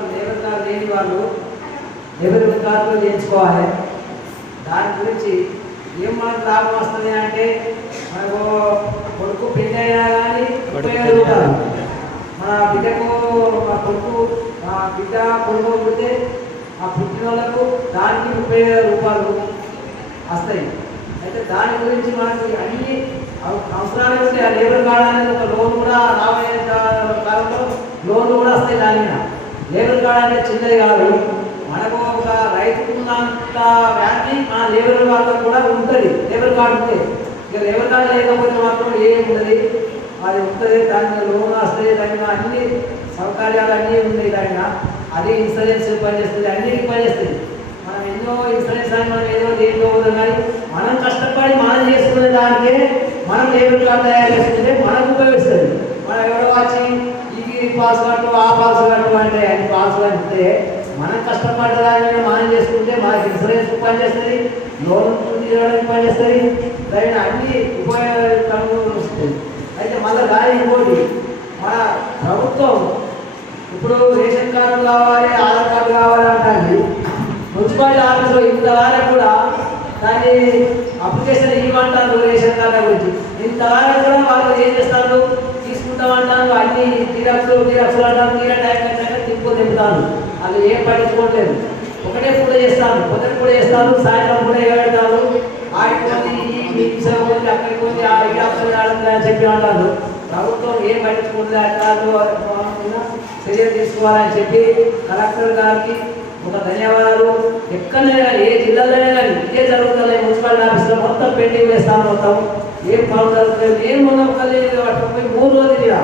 వాళ్ళు labour card లేని వాళ్ళు లేబర్ కార్డులో చేయించుకోవాలి. దాని గురించి ఏం మనకు లాభం వస్తుంది అంటే మనకు కొడుకు పెళ్ళి అయినా కానీ 30,000 రూపాయలు, మన బిడ్డకు మా కొడుకు మా బిడ్డ కొడుకు పుడితే ఆ పుట్టిన వాళ్ళకు దానికి 30,000 రూపాయలు వస్తాయి. అయితే దాని గురించి మనకు అన్ని అవసరాలు ఉంటే ఆ లేబర్ కార్డు అనేది ఒక లోన్ కూడా రాబోయే కాలంలో లోన్లు కూడా వస్తాయి. దాని మీద లేబర్ కార్డు అంటే చిన్నది కాదు, మనకు ఒక రైతుకు ఉన్నంత వ్యాధి మన లేబర్ కార్డు కూడా ఉంటుంది. లేబర్ కార్డు ఉంటే ఇక లేబర్ కార్డు లేకపోతే మాత్రం ఏమి ఉండదు, అది ఉంటుంది. దాని లోన్ వస్తుంది, దాని అన్ని సౌకర్యాలు అన్నీ ఉన్నాయి. దాని అది ఇన్సూరెన్స్ పనిచేస్తుంది, అన్నిటికీ పనిచేస్తుంది. మనం ఎన్నో ఇన్సూరెన్స్ అని మనం ఏదో దేంట్లో పోతాం, కానీ మనం కష్టపడి మనం చేసుకునే దానికే మనం లేబర్ కార్డు తయారు చేసుకుంటే మనకు ఉపయోగిస్తుంది. మనం ఎవరో వచ్చి ఈ పాస్ కట్టు ఆ పాస్ కట్టు అంటే అన్ని పాస్ అంటే మనం కష్టపడ్డ దాని మీద మనం చేసుకుంటే మనకి ఇన్సూరెన్స్ పనిచేస్తుంది, లోన్ తీయడానికి పనిచేస్తుంది, దాని అన్ని ఉపయోగాలు వస్తుంది. అయితే మళ్ళీ దాని ఇంకోటి మన ప్రభుత్వం ఇప్పుడు రేషన్ కార్డు కావాలి, ఆధార్ కార్డు కావాలి అంటుంది. మున్సిపాలిటీ ఆఫీసులో ఇంతవరకు కూడా దాన్ని అప్లికేషన్ ఇవ్వమంటారు రేషన్ కార్డు గురించి. ఇంతవరకు కూడా వాళ్ళు ఏం చేస్తారు, తీసుకుంటామంటారు, అన్ని జిరాక్స్లు అంటారు, తీరా టైం వచ్చాక తిప్పుతాను. వాళ్ళు ఏం పట్టించుకోవట్లేదు. ఒకటే పూట చేస్తాను, పొద్దున కూడా చేస్తాను, సాయంత్రం కూడా ఏడతారు. ఆడిపోతే ఈ పోతే అక్కడికి పోతే ఆ ఇలాక్షన్ అని చెప్పి అంటారు. ప్రభుత్వం ఏం పట్టించుకుంటుంది, అధికారులు చర్యలు తీసుకోవాలని చెప్పి కలెక్టర్ గారికి ఒక ధన్యవాదాలు. ఎక్కడైనా ఏ జిల్లాలోనే కానీ ఇదే జరుగుతుంది. మున్సిపాలిటీ ఆఫీస్లో మొత్తం పెయింటింగ్ వేస్తాను, మొత్తం ఏం పనులు జరుగుతుంది. నేను మొన్న పట్టుకుపోయి 3 రోజులు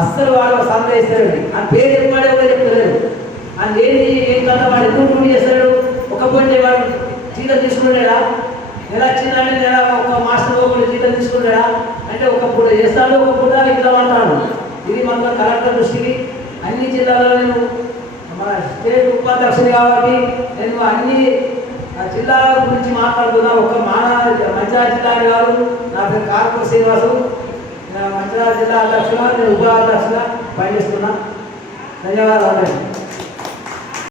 అస్సలు వాడు సందేహిస్తాడండి. ఆ పేరు చెప్పాడే కూడా చెప్తలేదు. అది ఏం కదా వాడు ఎందుకు డ్యూటీ చేస్తాడు. ఒక పొండి వాడు జీతం తీసుకున్నాడా, నెల వచ్చిందంటే నెల ఒక మాస్టర్ ఒకటి జీతం తీసుకున్నాడా అంటే ఒక పూట చేస్తాడు, ఒక పూట ఇట్లా అంటాడు. ఇది మన కలెక్టర్ దృష్టికి అన్ని జిల్లాలో నేను మన స్టేట్ ఉపాధ్యక్షుడు కాబట్టి నేను అన్ని జిల్లాల గురించి మాట్లాడుతున్నా. ఒక మంచిర్యాల జిల్లా గారు నా పేరు కారపూర్ శ్రీనివాసు, మంచిర్యాల జిల్లా అధ్యక్షుడుగా నేను ఉపాధ్యక్షుడుగా పనిచేస్తున్నా. ధన్యవాదాలు.